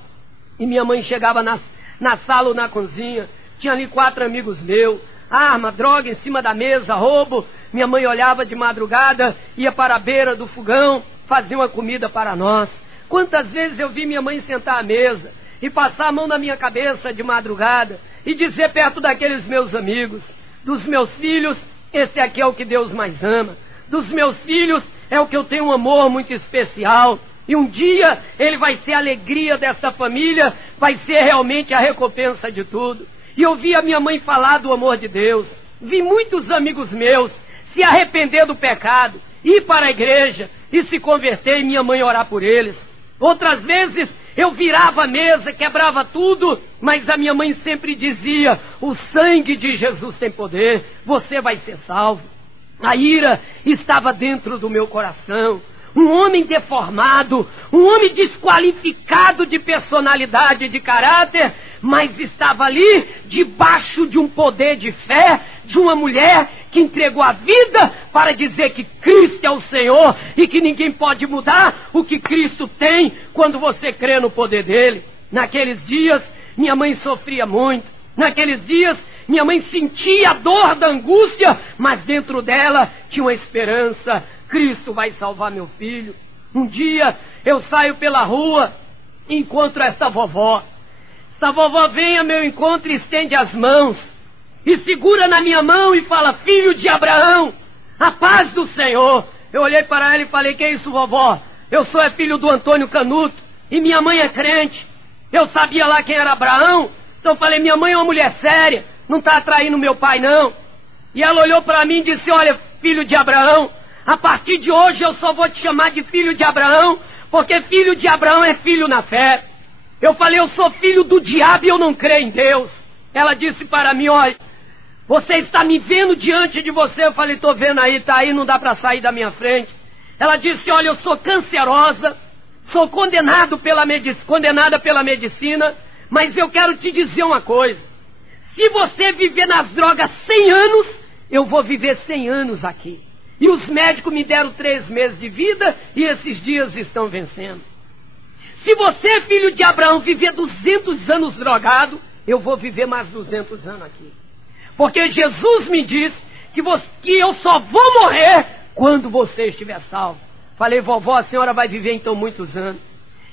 E minha mãe chegava na sala ou na cozinha, tinha ali 4 amigos meus, arma, droga em cima da mesa, roubo. Minha mãe olhava de madrugada, ia para a beira do fogão, fazia uma comida para nós. Quantas vezes eu vi minha mãe sentar à mesa e passar a mão na minha cabeça de madrugada e dizer perto daqueles meus amigos: dos meus filhos, esse aqui é o que Deus mais ama. Dos meus filhos é o que eu tenho um amor muito especial. E um dia ele vai ser a alegria dessa família, vai ser realmente a recompensa de tudo. E eu vi a minha mãe falar do amor de Deus. Vi muitos amigos meus se arrepender do pecado, ir para a igreja e se converter, e minha mãe orar por eles. Outras vezes eu virava a mesa, quebrava tudo, mas a minha mãe sempre dizia: o sangue de Jesus tem poder, você vai ser salvo. A ira estava dentro do meu coração. Um homem deformado, um homem desqualificado de personalidade e de caráter, mas estava ali debaixo de um poder de fé, de uma mulher que entregou a vida para dizer que Cristo é o Senhor e que ninguém pode mudar o que Cristo tem quando você crê no poder dele. Naqueles dias minha mãe sofria muito. Naqueles dias minha mãe sentia a dor da angústia, mas dentro dela tinha uma esperança: Cristo vai salvar meu filho. Um dia eu saio pela rua e encontro essa vovó. Essa vovó vem ao meu encontro e estende as mãos e segura na minha mão e fala: filho de Abraão, a paz do Senhor. Eu olhei para ela e falei: que é isso, vovó? Eu sou filho do Antônio Canuto e minha mãe é crente. Eu sabia lá quem era Abraão, então eu falei: minha mãe é uma mulher séria, não está atraindo meu pai não. E ela olhou para mim e disse: olha, filho de Abraão, a partir de hoje eu só vou te chamar de filho de Abraão, porque filho de Abraão é filho na fé. Eu falei: eu sou filho do diabo e eu não creio em Deus. Ela disse para mim: olha, você está me vendo diante de você? Eu falei: estou vendo aí, está aí, não dá para sair da minha frente. Ela disse: olha, eu sou cancerosa, sou condenada pela medicina, mas eu quero te dizer uma coisa: se você viver nas drogas 100 anos, eu vou viver 100 anos aqui. E os médicos me deram 3 meses de vida e esses dias estão vencendo. Se você, filho de Abraão, viver 200 anos drogado, eu vou viver mais 200 anos aqui. Porque Jesus me disse que eu só vou morrer quando você estiver salvo. Falei: vovó, a senhora vai viver então muitos anos.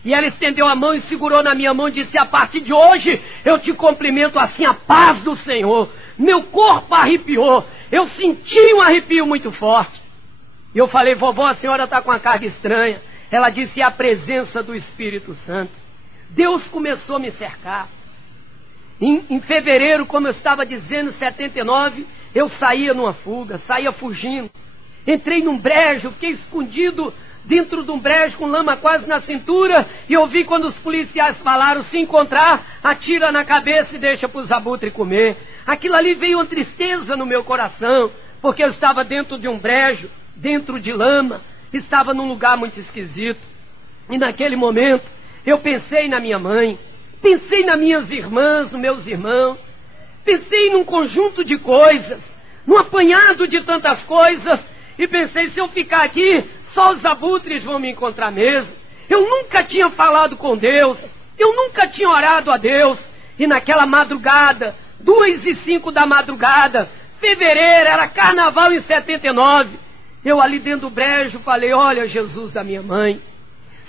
E ela estendeu a mão e segurou na minha mão e disse: a partir de hoje eu te cumprimento assim, a paz do Senhor. Meu corpo arrepiou, eu senti um arrepio muito forte. E eu falei: vovó, a senhora está com uma carga estranha. Ela disse: é a presença do Espírito Santo. Deus começou a me cercar. Em fevereiro, como eu estava dizendo, 79, eu saía numa fuga, saía fugindo. Entrei num brejo, fiquei escondido dentro de um brejo com lama quase na cintura, e ouvi quando os policiais falaram: se encontrar, atira na cabeça e deixa para os abutres comer. Aquilo ali veio uma tristeza no meu coração, porque eu estava dentro de um brejo, dentro de lama, estava num lugar muito esquisito. E naquele momento eu pensei na minha mãe, pensei nas minhas irmãs, nos meus irmãos, pensei num conjunto de coisas, num apanhado de tantas coisas, e pensei: se eu ficar aqui, só os abutres vão me encontrar mesmo. Eu nunca tinha falado com Deus, eu nunca tinha orado a Deus. E naquela madrugada, 2:05 da madrugada, fevereiro, era carnaval em 79, Eu ali dentro do brejo falei, olha, Jesus da minha mãe,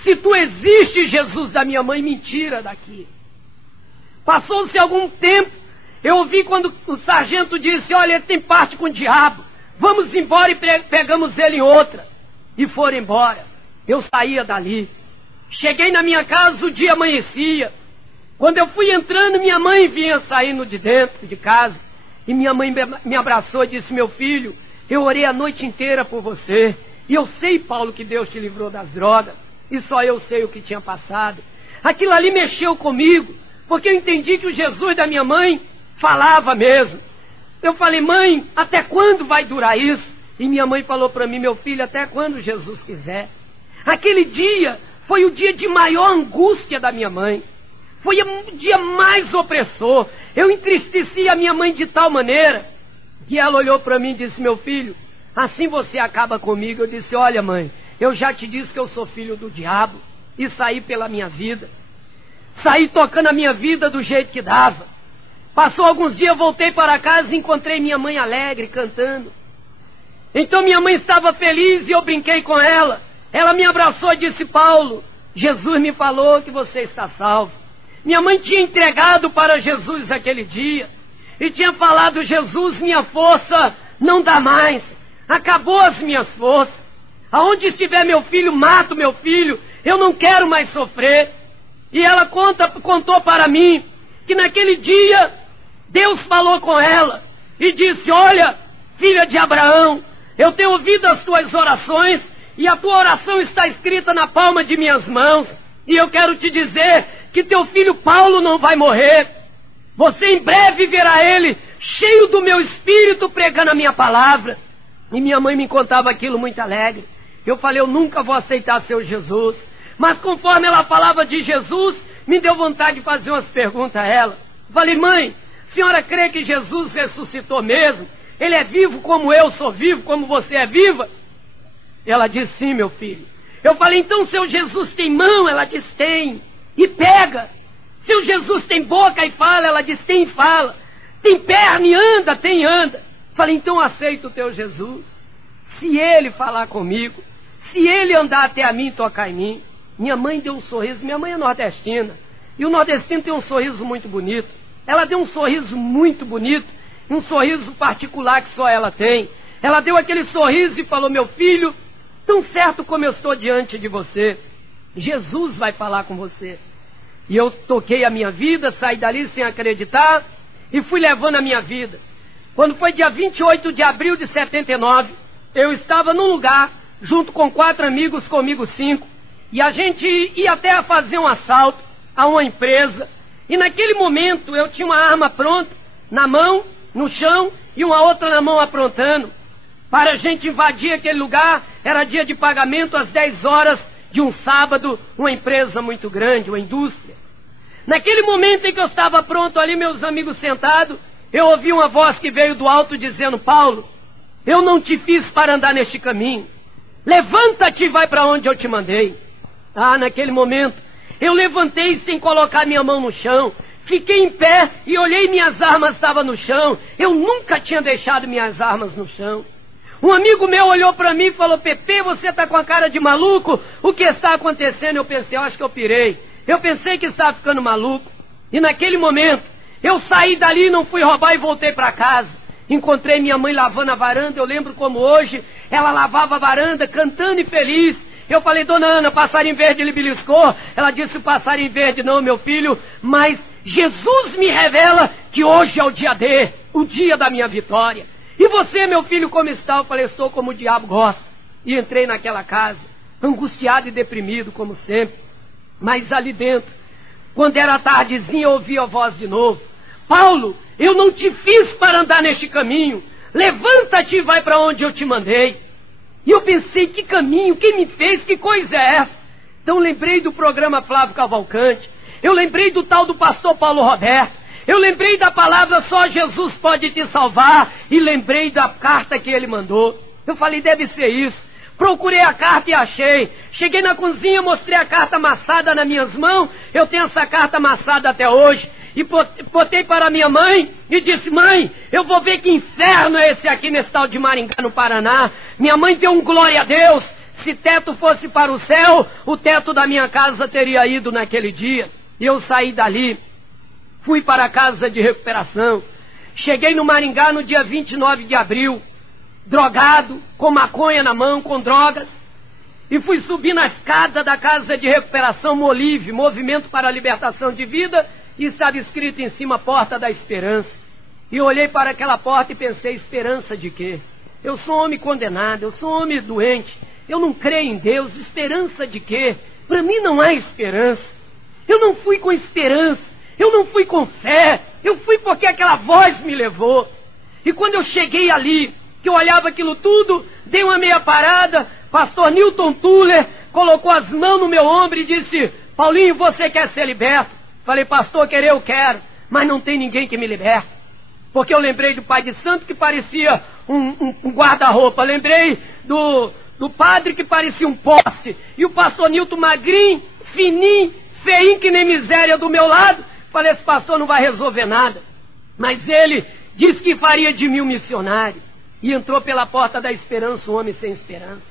se tu existe, Jesus da minha mãe, me tira daqui. Passou-se algum tempo, eu ouvi quando o sargento disse, olha, ele tem parte com o diabo, vamos embora e pegamos ele em outra. E foram embora. Eu saía dali. Cheguei na minha casa, o dia amanhecia. Quando eu fui entrando, minha mãe vinha saindo de dentro de casa. E minha mãe me abraçou e disse, meu filho, eu orei a noite inteira por você. E eu sei, Paulo, que Deus te livrou das drogas. E só eu sei o que tinha passado. Aquilo ali mexeu comigo, porque eu entendi que o Jesus da minha mãe falava mesmo. Eu falei, mãe, até quando vai durar isso? E minha mãe falou para mim, meu filho, até quando Jesus quiser. Aquele dia foi o dia de maior angústia da minha mãe. Foi o dia mais opressor. Eu entristeci a minha mãe de tal maneira que ela olhou para mim e disse, meu filho, assim você acaba comigo. Eu disse, olha mãe, eu já te disse que eu sou filho do diabo e saí pela minha vida. Saí tocando a minha vida do jeito que dava. Passou alguns dias, voltei para casa e encontrei minha mãe alegre, cantando. Então minha mãe estava feliz e eu brinquei com ela. Ela me abraçou e disse, Paulo, Jesus me falou que você está salvo. Minha mãe tinha entregado para Jesus aquele dia e tinha falado, Jesus, minha força não dá mais. Acabou as minhas forças. Aonde estiver meu filho, mato meu filho. Eu não quero mais sofrer. E ela contou para mim que naquele dia Deus falou com ela e disse, olha, filha de Abraão, eu tenho ouvido as tuas orações e a tua oração está escrita na palma de minhas mãos. E eu quero te dizer que teu filho Paulo não vai morrer. Você em breve verá ele cheio do meu espírito pregando a minha palavra. E minha mãe me contava aquilo muito alegre. Eu falei, eu nunca vou aceitar seu Jesus. Mas conforme ela falava de Jesus, me deu vontade de fazer umas perguntas a ela. Falei, mãe, a senhora crê que Jesus ressuscitou mesmo? Ele é vivo como eu sou vivo, como você é viva? Ela disse, sim, meu filho. Eu falei, então seu Jesus tem mão? Ela disse, tem. E pega. Seu Jesus tem boca e fala? Ela disse, tem e fala. Tem perna e anda? Tem e anda. Falei, então aceita o teu Jesus. Se ele falar comigo, se ele andar até a mim e tocar em mim. Minha mãe deu um sorriso, minha mãe é nordestina. E o nordestino tem um sorriso muito bonito. Ela deu um sorriso muito bonito, um sorriso particular que só ela tem. Ela deu aquele sorriso e falou, meu filho, tão certo como eu estou diante de você, Jesus vai falar com você. E eu toquei a minha vida, saí dali sem acreditar e fui levando a minha vida. Quando foi dia 28 de abril de 79, eu estava num lugar, junto com 4 amigos, comigo 5, e a gente ia até fazer um assalto a uma empresa. E naquele momento eu tinha uma arma pronta, na mão, no chão, e uma outra na mão aprontando. Para a gente invadir aquele lugar, era dia de pagamento às 10 horas de um sábado, uma empresa muito grande, uma indústria. Naquele momento em que eu estava pronto ali, meus amigos sentados, eu ouvi uma voz que veio do alto dizendo, Paulo, eu não te fiz para andar neste caminho. Levanta-te e vai para onde eu te mandei. Ah, naquele momento, eu levantei sem colocar minha mão no chão, fiquei em pé e olhei, minhas armas estavam no chão. Eu nunca tinha deixado minhas armas no chão. Um amigo meu olhou para mim e falou, Pepe, você está com a cara de maluco? O que está acontecendo? Eu pensei, eu acho que eu pirei. Eu pensei que estava ficando maluco. E naquele momento, eu saí dali, não fui roubar e voltei para casa. Encontrei minha mãe lavando a varanda, eu lembro como hoje, ela lavava a varanda, cantando e feliz. Eu falei, dona Ana, passarinho verde ele beliscou? Ela disse, passarinho verde não, meu filho, mas Jesus me revela que hoje é o dia D, o dia da minha vitória. E você, meu filho, como está? Eu falei, estou como o diabo gosta. E entrei naquela casa, angustiado e deprimido, como sempre. Mas ali dentro, quando era tardezinha, eu ouvi a voz de novo. Paulo, eu não te fiz para andar neste caminho. Levanta-te e vai para onde eu te mandei. E eu pensei, que caminho, quem me fez, que coisa é essa? Então lembrei do programa Flávio Cavalcante, eu lembrei do tal do pastor Paulo Roberto, eu lembrei da palavra só Jesus pode te salvar, e lembrei da carta que ele mandou. Eu falei, deve ser isso. Procurei a carta e achei. Cheguei na cozinha, mostrei a carta amassada nas minhas mãos, eu tenho essa carta amassada até hoje. e botei para minha mãe e disse: mãe, eu vou ver que inferno é esse aqui nesse tal de Maringá, no Paraná. Minha mãe deu um glória a Deus. Se teto fosse para o céu, o teto da minha casa teria ido naquele dia. E eu saí dali, fui para a casa de recuperação. Cheguei no Maringá no dia 29 de abril, drogado, com maconha na mão, com drogas. E fui subir na escada da casa de recuperação MOLIVE, Movimento para a Libertação de Vida, e estava escrito em cima, Porta da Esperança. E eu olhei para aquela porta e pensei: esperança de quê? Eu sou homem condenado, eu sou homem doente, eu não creio em Deus, esperança de quê? Para mim não há esperança. Eu não fui com esperança, eu não fui com fé, eu fui porque aquela voz me levou. E quando eu cheguei ali, que eu olhava aquilo tudo, dei uma meia parada, pastor Newton Tuller colocou as mãos no meu ombro e disse: Paulinho, você quer ser liberto? Falei: pastor, querer eu quero, mas não tem ninguém que me liberte. Porque eu lembrei do pai de santo que parecia um guarda-roupa, lembrei do padre que parecia um poste, e o pastor Newton magrinho, fininho, feinho que nem miséria do meu lado. Falei: esse pastor não vai resolver nada. Mas ele disse que faria de mim um missionário. E entrou pela porta da esperança, um homem sem esperança.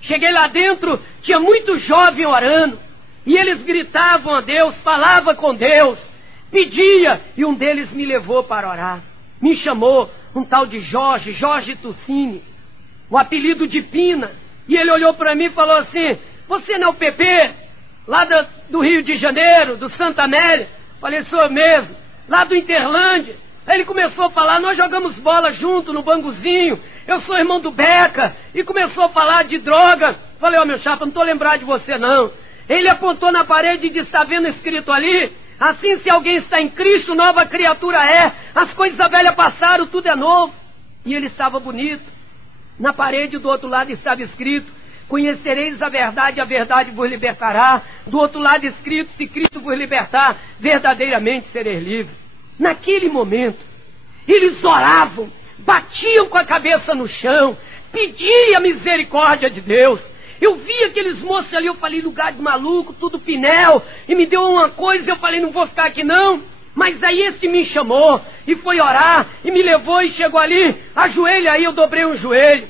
Cheguei lá dentro, tinha muito jovem orando, e eles gritavam a Deus, falavam com Deus, pedia, e um deles me levou para orar. Me chamou, um tal de Jorge Tucini, o apelido de Pina, e ele olhou para mim e falou assim: você não é o PP, lá do Rio de Janeiro, do Santa Amélia? Falei: sou mesmo. Lá do Interlândia? Aí ele começou a falar: nós jogamos bola junto no Banguzinho, eu sou irmão do Beca, e começou a falar de droga. Falei: ó, meu chapa, não estou lembrado de você não. Ele apontou na parede e disse: está vendo escrito ali? Assim, se alguém está em Cristo, nova criatura é, as coisas velhas passaram, tudo é novo. E ele estava bonito. Na parede do outro lado estava escrito: conhecereis a verdade vos libertará. Do outro lado escrito: se Cristo vos libertar, verdadeiramente sereis livres. Naquele momento, eles oravam, batiam com a cabeça no chão, pediam a misericórdia de Deus. Eu vi aqueles moços ali, eu falei: lugar de maluco, tudo pinel, e me deu uma coisa, eu falei: não vou ficar aqui não. Mas aí esse me chamou, e foi orar, e me levou, e chegou ali: ajoelha aí. Eu dobrei um joelho.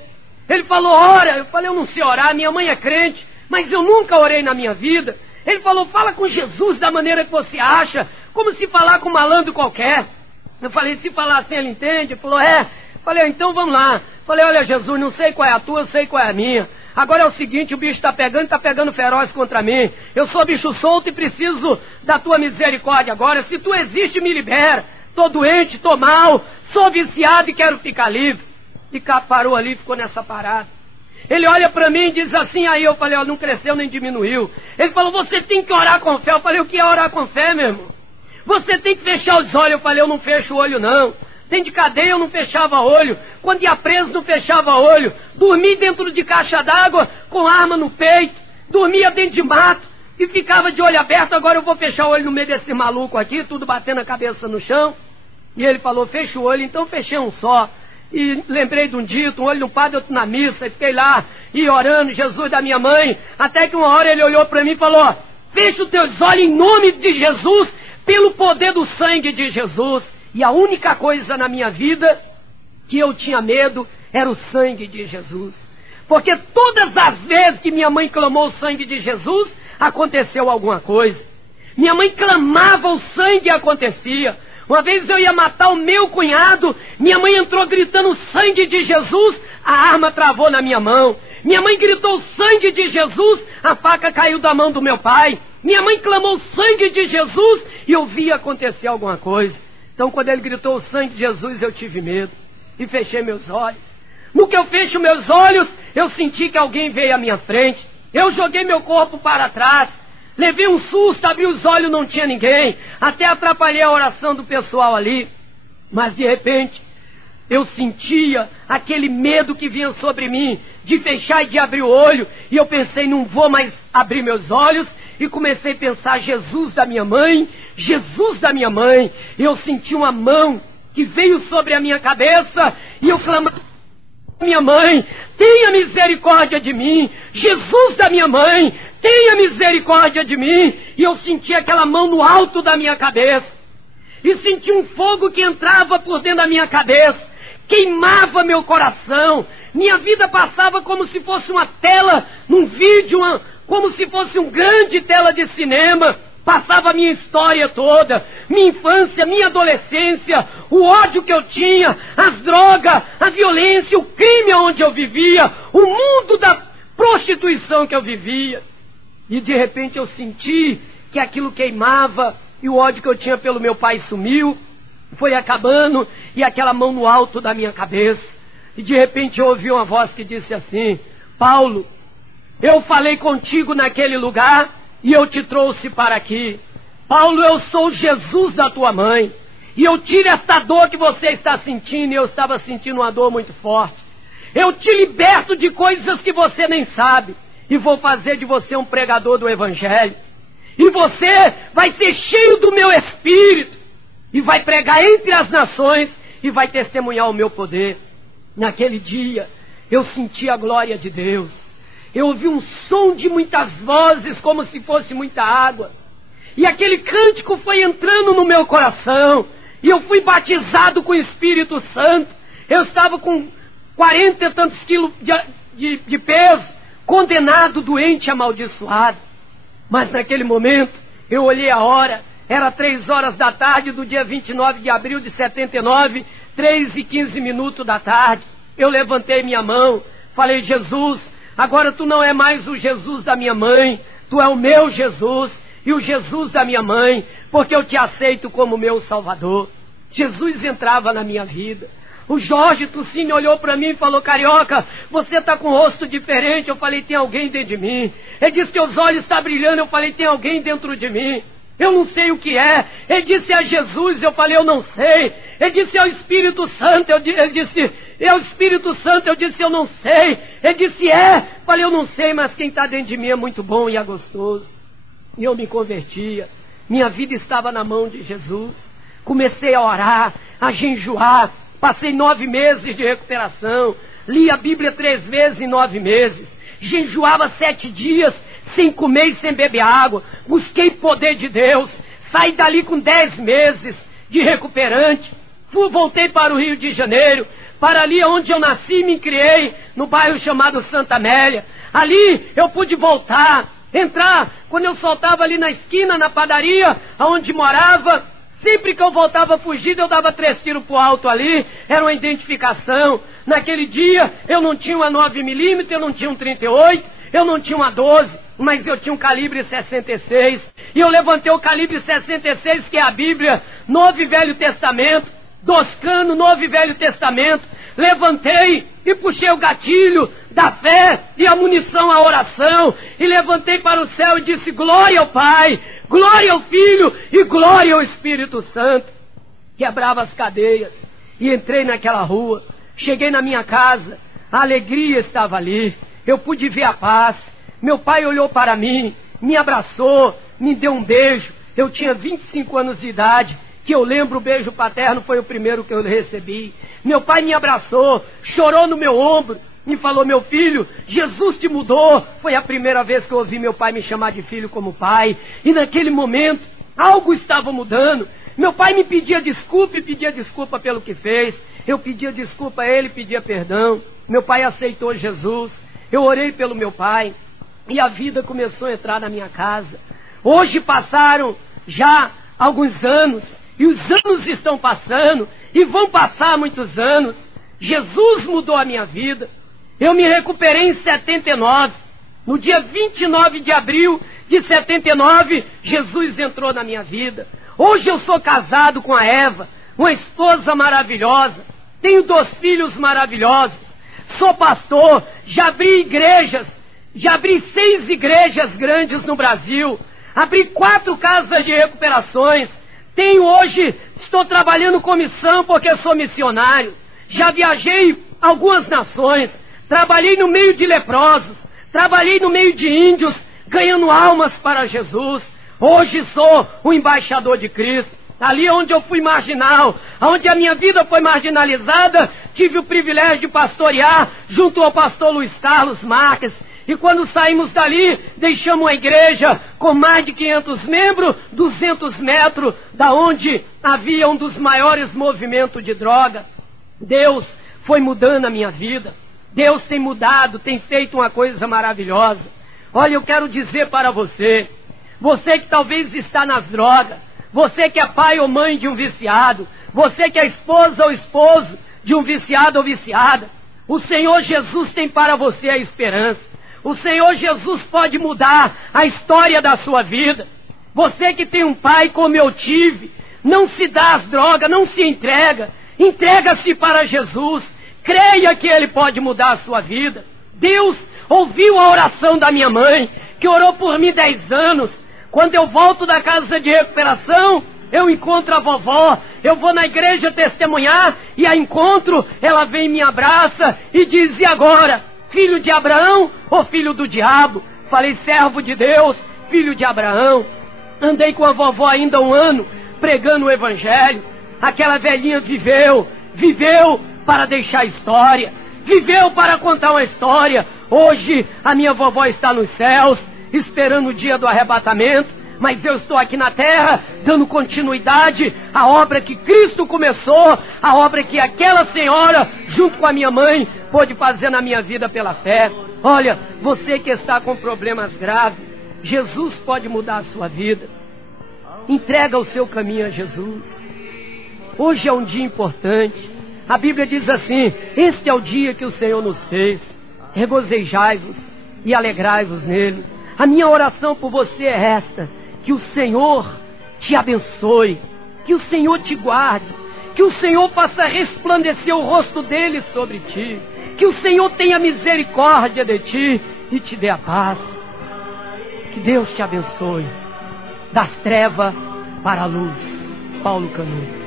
Ele falou: ora. Eu falei: eu não sei orar, minha mãe é crente, mas eu nunca orei na minha vida. Ele falou: fala com Jesus da maneira que você acha, como se falar com um malandro qualquer. Eu falei: se falar assim ele entende? Ele falou: é. Falei: então vamos lá. Falei: olha, Jesus, não sei qual é a tua, eu sei qual é a minha. Agora é o seguinte, o bicho está pegando feroz contra mim. Eu sou bicho solto e preciso da tua misericórdia agora. Se tu existe, me libera. Estou doente, estou mal, sou viciado e quero ficar livre. E parou ali, ficou nessa parada. Ele olha para mim e diz assim, aí eu falei: ó, não cresceu nem diminuiu. Ele falou: você tem que orar com fé. Eu falei: o que é orar com fé, meu irmão? Você tem que fechar os olhos. Eu falei: eu não fecho o olho não. Tem de cadeia, eu não fechava olho. Quando ia preso, não fechava olho. Dormia dentro de caixa d'água, com arma no peito. Dormia dentro de mato e ficava de olho aberto. Agora eu vou fechar o olho no meio desse maluco aqui, tudo batendo a cabeça no chão. E ele falou: fecha o olho. Então fechei um só. E lembrei de um dito: um olho no padre, outro na missa. E fiquei lá, e orando, Jesus da minha mãe. Até que uma hora ele olhou para mim e falou: fecha os teus olhos em nome de Jesus, pelo poder do sangue de Jesus. E a única coisa na minha vida que eu tinha medo era o sangue de Jesus. Porque todas as vezes que minha mãe clamou o sangue de Jesus, aconteceu alguma coisa. Minha mãe clamava o sangue e acontecia. Uma vez eu ia matar o meu cunhado, minha mãe entrou gritando o sangue de Jesus, a arma travou na minha mão. Minha mãe gritou o sangue de Jesus, a faca caiu da mão do meu pai. Minha mãe clamou o sangue de Jesus e eu vi acontecer alguma coisa. Então quando ele gritou o sangue de Jesus, eu tive medo e fechei meus olhos. No que eu fecho meus olhos, eu senti que alguém veio à minha frente. Eu joguei meu corpo para trás, levei um susto, abri os olhos, não tinha ninguém. Até atrapalhei a oração do pessoal ali. Mas de repente, eu sentia aquele medo que vinha sobre mim, de fechar e de abrir o olho. E eu pensei: não vou mais abrir meus olhos. E comecei a pensar: Jesus da minha mãe, Jesus da minha mãe. E eu senti uma mão que veio sobre a minha cabeça, e eu clamava: minha mãe, tenha misericórdia de mim. Jesus da minha mãe, tenha misericórdia de mim. E eu senti aquela mão no alto da minha cabeça. e senti um fogo que entrava por dentro da minha cabeça, queimava meu coração. Minha vida passava como se fosse uma tela num vídeo, como se fosse uma grande tela de cinema. Passava a minha história toda, minha infância, minha adolescência, o ódio que eu tinha, as drogas, a violência, o crime onde eu vivia, o mundo da prostituição que eu vivia. E de repente eu senti que aquilo queimava e o ódio que eu tinha pelo meu pai sumiu, foi acabando, e aquela mão no alto da minha cabeça. E de repente eu ouvi uma voz que disse assim: Paulo, eu falei contigo naquele lugar e eu te trouxe para aqui. Paulo, eu sou Jesus da tua mãe, e eu tiro essa dor que você está sentindo, e eu estava sentindo uma dor muito forte. Eu te liberto de coisas que você nem sabe, e vou fazer de você um pregador do Evangelho. E você vai ser cheio do meu Espírito, e vai pregar entre as nações, e vai testemunhar o meu poder. Naquele dia, eu senti a glória de Deus. Eu ouvi um som de muitas vozes, como se fosse muita água. E aquele cântico foi entrando no meu coração. E eu fui batizado com o Espírito Santo. Eu estava com 40 e tantos quilos de peso, condenado, doente, amaldiçoado. Mas naquele momento, eu olhei a hora. Era 3 horas da tarde do dia 29 de abril de 79, 3h15 da tarde. Eu levantei minha mão, falei: Jesus, agora tu não é mais o Jesus da minha mãe, tu é o meu Jesus e o Jesus da minha mãe, porque eu te aceito como meu Salvador. Jesus entrava na minha vida. O Jorge Tucini olhou para mim e falou: Carioca, você está com um rosto diferente. Eu falei: tem alguém dentro de mim. Ele disse: teus olhos estão brilhando. Eu falei: tem alguém dentro de mim. Eu não sei o que é. Ele disse: é Jesus. Eu falei: eu não sei. Ele disse: é o Espírito Santo. Ele disse: é o Espírito Santo. Eu disse: eu não sei. Ele disse: é. Eu falei: eu não sei, mas quem está dentro de mim é muito bom e é gostoso. E eu me convertia. Minha vida estava na mão de Jesus. Comecei a orar, a jejuar. Passei 9 meses de recuperação. Li a Bíblia 3 vezes em 9 meses. Jejuava 7 dias, sem comer e sem beber água. Busquei poder de Deus. Saí dali com 10 meses de recuperante. Voltei para o Rio de Janeiro, para ali onde eu nasci e me criei, no bairro chamado Santa Amélia. Ali eu pude voltar, entrar. Quando eu soltava ali na esquina, na padaria, onde morava, sempre que eu voltava fugido, eu dava 3 tiros pro alto ali. Era uma identificação. Naquele dia, eu não tinha uma 9mm, eu não tinha um 38, eu não tinha uma 12, mas eu tinha um calibre 66. E eu levantei o calibre 66, que é a Bíblia, Novo e Velho Testamento, 2 canos, Novo e Velho Testamento. Levantei e puxei o gatilho da fé e a munição à oração. E levantei para o céu e disse: glória ao Pai, glória ao Filho e glória ao Espírito Santo. Quebrava as cadeias e entrei naquela rua. Cheguei na minha casa, a alegria estava ali. Eu pude ver a paz. Meu pai olhou para mim, me abraçou, me deu um beijo. Eu tinha 25 anos de idade, que eu lembro, o beijo paterno foi o primeiro que eu recebi. Meu pai me abraçou, chorou no meu ombro, me falou: meu filho, Jesus te mudou. Foi a primeira vez que eu ouvi meu pai me chamar de filho como pai. E naquele momento, algo estava mudando. Meu pai me pedia desculpa pelo que fez. Eu pedia desculpa a ele, pedia perdão. Meu pai aceitou Jesus. Eu orei pelo meu pai e a vida começou a entrar na minha casa. Hoje passaram já alguns anos, e os anos estão passando e vão passar muitos anos. Jesus mudou a minha vida. Eu me recuperei em 79. No dia 29 de abril de 79, Jesus entrou na minha vida. Hoje eu sou casado com a Eva, uma esposa maravilhosa. Tenho 2 filhos maravilhosos. Sou pastor, já abri igrejas, já abri 6 igrejas grandes no Brasil. Abri 4 casas de recuperações. Tenho hoje, estou trabalhando com missão porque sou missionário. Já viajei algumas nações. Trabalhei no meio de leprosos. Trabalhei no meio de índios, ganhando almas para Jesus. Hoje sou o embaixador de Cristo. Ali onde eu fui marginal, onde a minha vida foi marginalizada, tive o privilégio de pastorear junto ao pastor Luiz Carlos Marques, E quando saímos dali, deixamos a igreja com mais de 500 membros, 200 metros da onde havia um dos maiores movimentos de droga. Deus foi mudando a minha vida. Deus tem mudado, tem feito uma coisa maravilhosa. Olha, eu quero dizer para você, você que talvez está nas drogas, você que é pai ou mãe de um viciado, você que é esposa ou esposo de um viciado ou viciada, o Senhor Jesus tem para você a esperança. O Senhor Jesus pode mudar a história da sua vida. Você que tem um pai como eu tive, não se dá às drogas, não se entrega. Entrega-se para Jesus. Creia que Ele pode mudar a sua vida. Deus ouviu a oração da minha mãe, que orou por mim 10 anos. Quando eu volto da casa de recuperação, eu encontro a vovó, eu vou na igreja testemunhar, e a encontro, ela vem e me abraça e diz: e agora? Filho de Abraão ou filho do diabo? Falei: servo de Deus, filho de Abraão. Andei com a vovó ainda 1 ano, pregando o evangelho. Aquela velhinha viveu para deixar história, viveu para contar uma história. Hoje a minha vovó está nos céus, esperando o dia do arrebatamento, mas eu estou aqui na terra, dando continuidade à obra que Cristo começou, a obra que aquela senhora, junto com a minha mãe, pôde fazer na minha vida pela fé. Olha, você que está com problemas graves, Jesus pode mudar a sua vida. Entrega o seu caminho a Jesus. Hoje é um dia importante. A Bíblia diz assim: este é o dia que o Senhor nos fez. Regozijai-vos e alegrai-vos nele. A minha oração por você é esta: que o Senhor te abençoe, que o Senhor te guarde, que o Senhor faça resplandecer o rosto dele sobre ti, que o Senhor tenha misericórdia de ti e te dê a paz. Que Deus te abençoe. Das trevas para a luz. Paulo Canuto.